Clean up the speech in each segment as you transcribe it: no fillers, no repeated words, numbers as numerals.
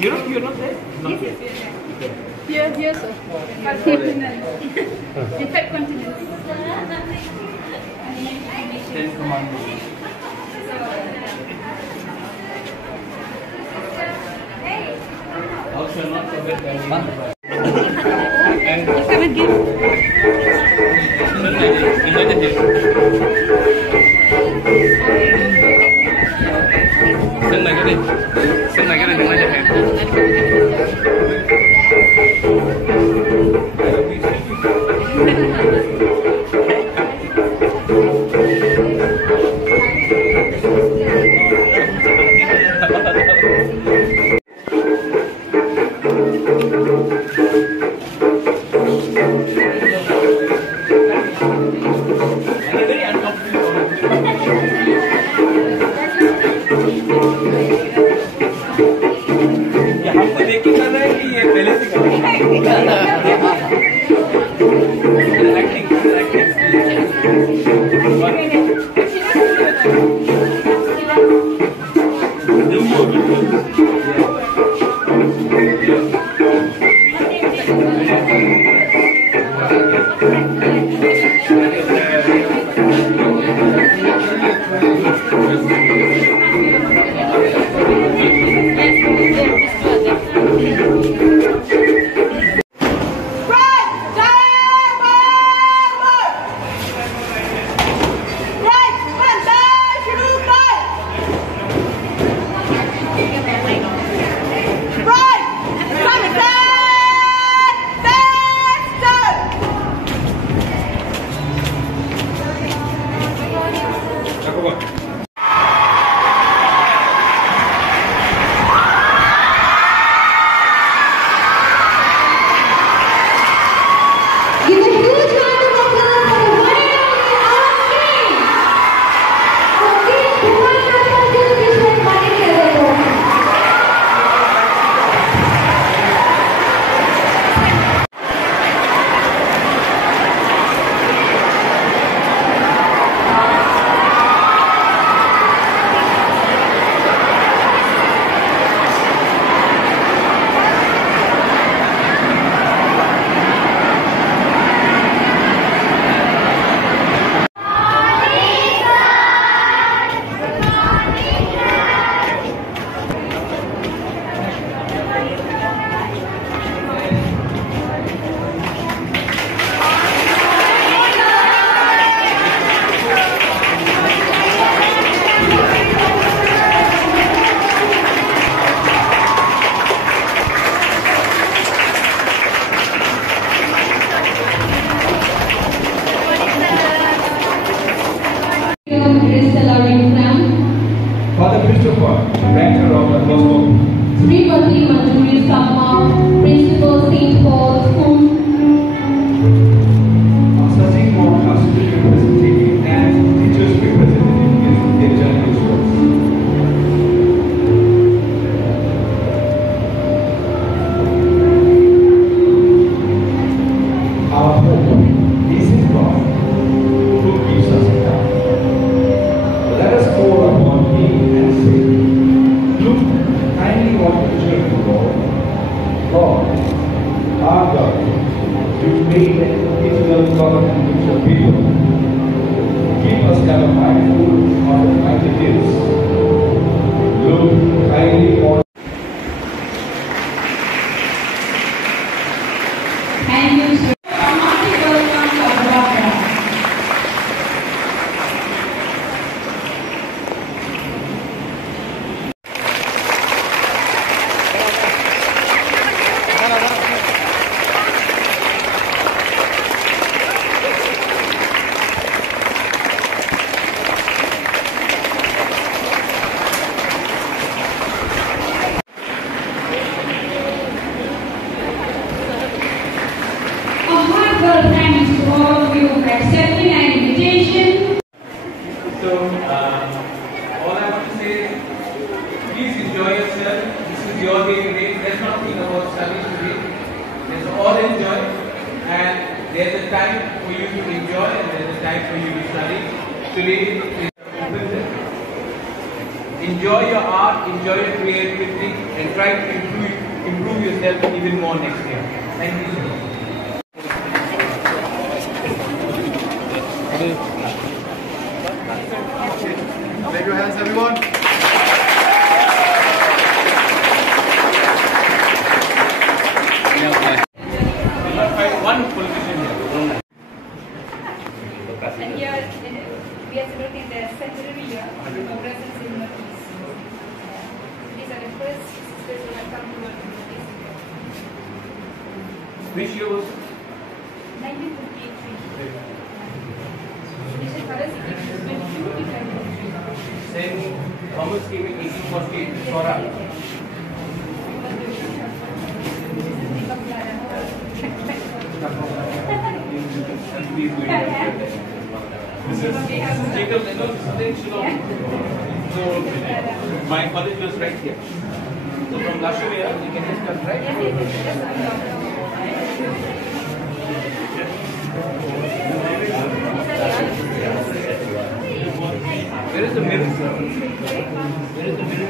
Europe, you're not there? Not yes, yes, here, sir. Five continents. In fact, continents. 10 commandments. Also not forget the Come and give. Sân này cái đi. Sân này cái này chúng ta chẳng hạn. Father Christopher, Rector of the Gospel. Srimati Manjuri Sama, Principal St. Paul's School. Assessing for constitutional representative and teachers representative in their general schools. Our hope is in God, who gives us life. Let us call upon Him and say, look kindly on the children of God. Lord, our God, you made an eternal covenant with your people. Keep us ever mindful of the mighty deeds. Look kindly on. Thank you, sir. Hearty welcome to Bubagra. accepting an invitation. So, all I want to say is, please enjoy yourself. This is your day today. Let's not think about studies today. Let's all enjoy. And there's a time for you to enjoy and there's a time for you to study. Today is enjoy your art, enjoy your creativity, and try to improve yourself even more next year. Thank you so much. Wave your hands, everyone. One politician here. And here we are celebrating the centenary year of the progresses in the East. These are the first sisters who have come to work in the East. Which year was 1953. Initial colors came in 22 Then Thomas came in 1848 to Sora. This is Jacob Leno, so my college was right here. So from Lashmia, you can just come right. Where is the mirror? Where is the mirror?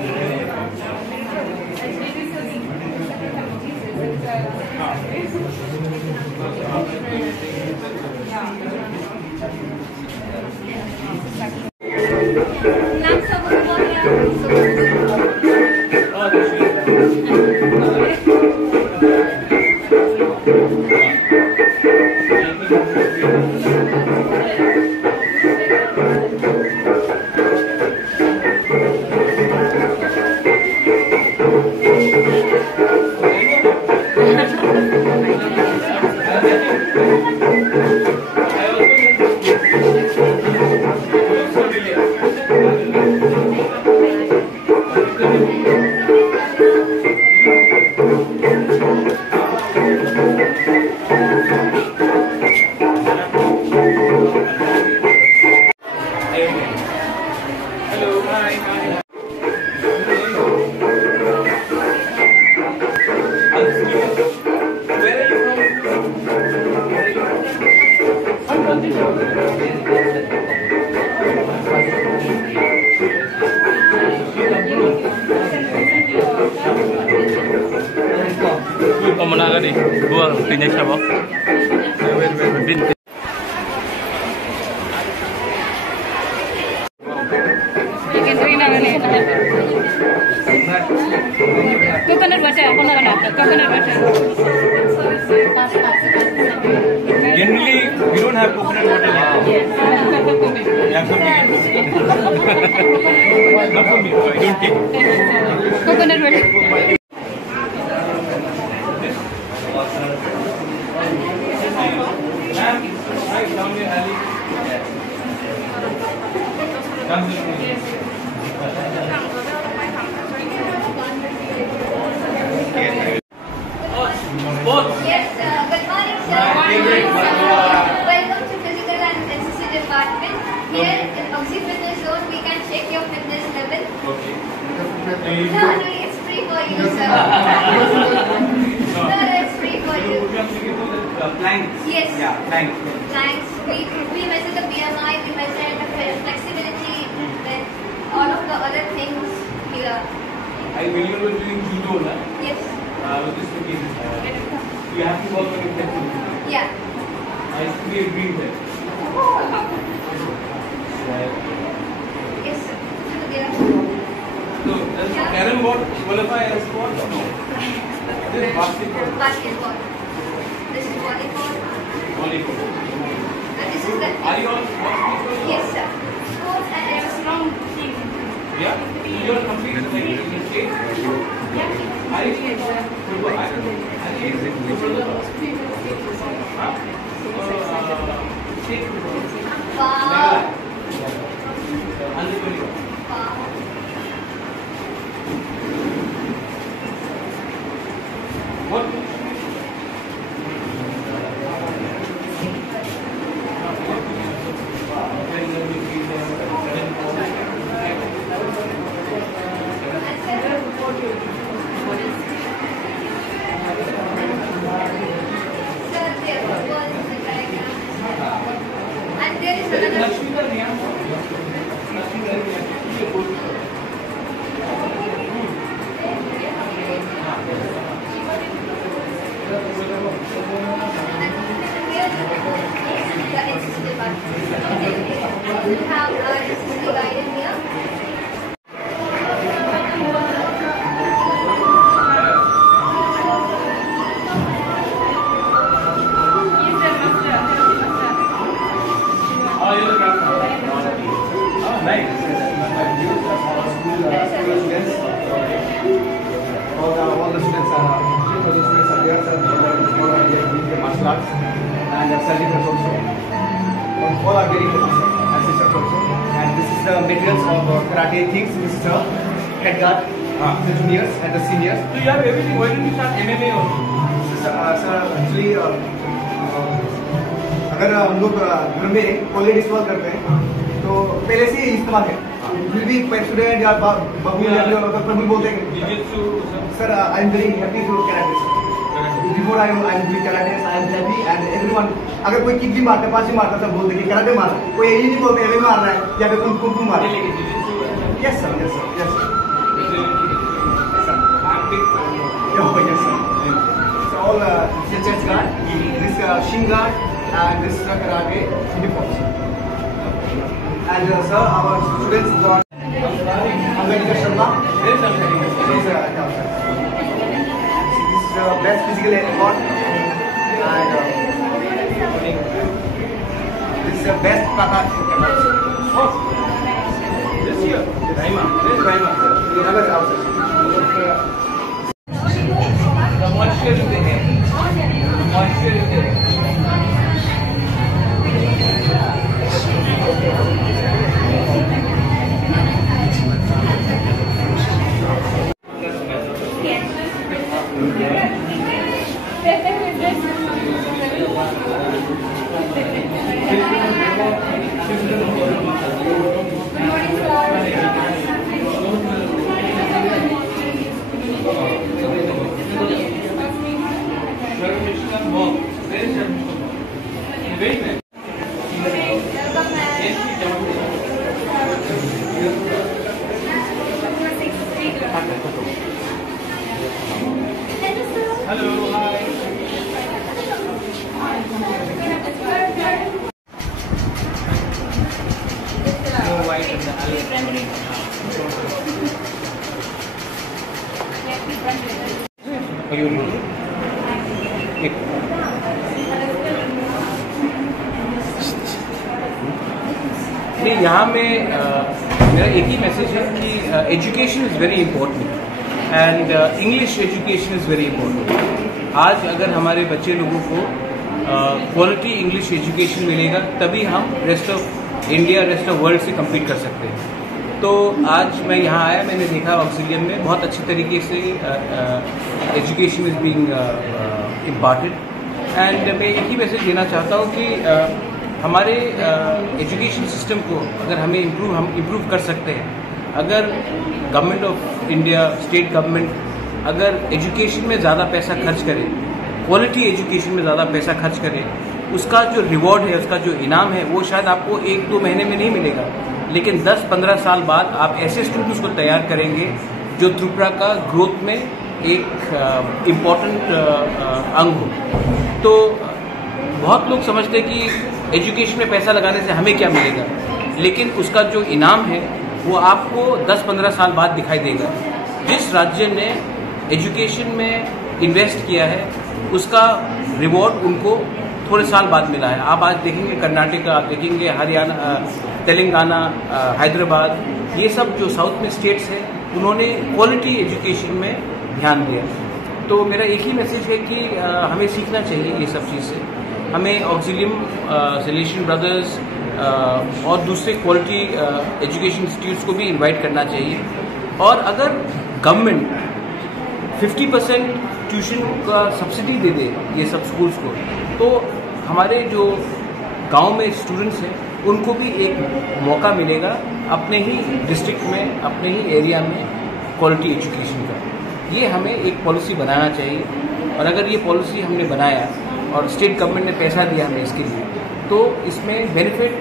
Hello, hi. Where are you from? Pemenangan nih, gua punya siapa? Bin. Coconut water, coconut water. Generally, we don't have coconut water here. You have something else? Not for me, so I don't take it. Coconut water. Ma'am, right down the alley. Come this way. Both. Yes, good morning, sir. My favorite Welcome to Physical and NCC Department. Here in Oxy Fitness Zone, we can check your fitness level. Okay. No, it's free for you, sir. No, it's free for you. We have to give you the planks. Yes. Yeah, planks. Thanks. We measure the BMI, we measure the flexibility, then all of the other things here. When you were doing judo, Yes. I was just thinking, you have to work on your flexibility. Yeah. I used to be a dream there. Yes, sir. So, does Karen qualify as sport or no? This is basketball. Basketball. This is volleyball. Volleyball. And this is the... Are you all sports people? Yes, sir. Sports and There's a strong team. Yeah? You are competing in the state? Yeah. Are you football? I don't know. Are you football? Huh? State football. Wow. Unbelievable. Wow. What? We have our necessary guidance here. All the students are there, sir. Martial arts and certificates also. All are very happy, sir. And sisters also. And this is the materials of karate things. This is the head guard, the juniors and the seniors. So you have everything. Why didn't you start MMA also? Sir, actually, अगर हम लोग घर में पॉलिट इस्तेमाल करते हैं तो पहले से ही इस्तेमाल है, फिर भी स्टूडेंट या बाबू या प्रभु बोलते हैं sir I am very happy to karate before I am doing karate I am happy and everyone अगर कोई किक भी मारता है पांच भी मारता है बोलते हैं कि कराटे मार कोई ये नहीं बोलते एवे मार रहा है या फिर कुंफू मार yes sir yes sir yes sir yes sir so all chest guard this shin guard and this karate uniforms and sir our students got Sharma this is best physical effort and this is best kata This year, Raima. Where is Raima? The moisture in the air. Moisture in the air. Hello, hi. White and the नहीं, यहाँ में मेरा एक ही message है कि education is very important and English education is very important. आज अगर हमारे बच्चे लोगों को क्वालिटी इंग्लिश एजुकेशन मिलेगा तभी हम rest of India rest of world से कम्पीट कर सकते हैं। तो आज मैं यहाँ आया, मैंने देखा ऑक्सीलियम में बहुत अच्छी तरीके से education is being imparted and मैं एक ही मैसेज देना चाहता हूँ कि हमारे एजुकेशन सिस्टम को अगर हम इम्प्रूव कर सकते हैं, अगर government of India, state government अगर एजुकेशन में ज़्यादा पैसा खर्च करे, क्वालिटी एजुकेशन में ज़्यादा पैसा खर्च करे, उसका जो रिवॉर्ड है, उसका जो इनाम है वो शायद आपको 1-2 महीने में नहीं मिलेगा, लेकिन 10-15 साल बाद आप ऐसे स्टूडेंट्स को तैयार करेंगे जो त्रिपुरा का ग्रोथ में एक इम्पॉर्टेंट अंग हो। तो बहुत लोग समझते हैं कि एजुकेशन में पैसा लगाने से हमें क्या मिलेगा, लेकिन उसका जो इनाम है वो आपको 10-15 साल बाद दिखाई देगा। जिस राज्य ने एजुकेशन में इन्वेस्ट किया है उसका रिवॉर्ड उनको थोड़े साल बाद मिला है। आप आज देखेंगे कर्नाटक, आप देखेंगे हरियाणा, तेलंगाना, हैदराबाद, ये सब जो साउथ में स्टेट्स हैं उन्होंने क्वालिटी एजुकेशन में ध्यान दिया। तो मेरा एक ही मैसेज है कि हमें सीखना चाहिए ये सब चीज़ से। हमें ऑक्सिलियम, सलेशियन ब्रदर्स और दूसरे क्वालिटी एजुकेशन इंस्टीट्यूट्स को भी इनवाइट करना चाहिए। और अगर गवर्नमेंट 50% ट्यूशन का सब्सिडी दे दे ये सब स्कूल्स को, तो हमारे जो गांव में स्टूडेंट्स हैं उनको भी एक मौका मिलेगा अपने ही डिस्ट्रिक्ट में, अपने ही एरिया में क्वालिटी एजुकेशन का। ये हमें एक पॉलिसी बनाना चाहिए और अगर ये पॉलिसी हमने बनाया और स्टेट गवर्नमेंट ने पैसा दिया हमें इसके लिए, तो इसमें बेनिफिट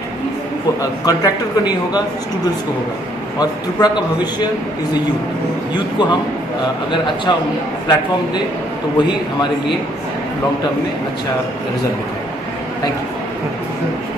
कॉन्ट्रैक्टर को नहीं होगा, स्टूडेंट्स को होगा। और त्रिपुरा का भविष्य इज़ द यूथ को हम अगर अच्छा प्लेटफॉर्म दें तो वही हमारे लिए लॉन्ग टर्म में अच्छा रिजल्ट देगा। Thank you.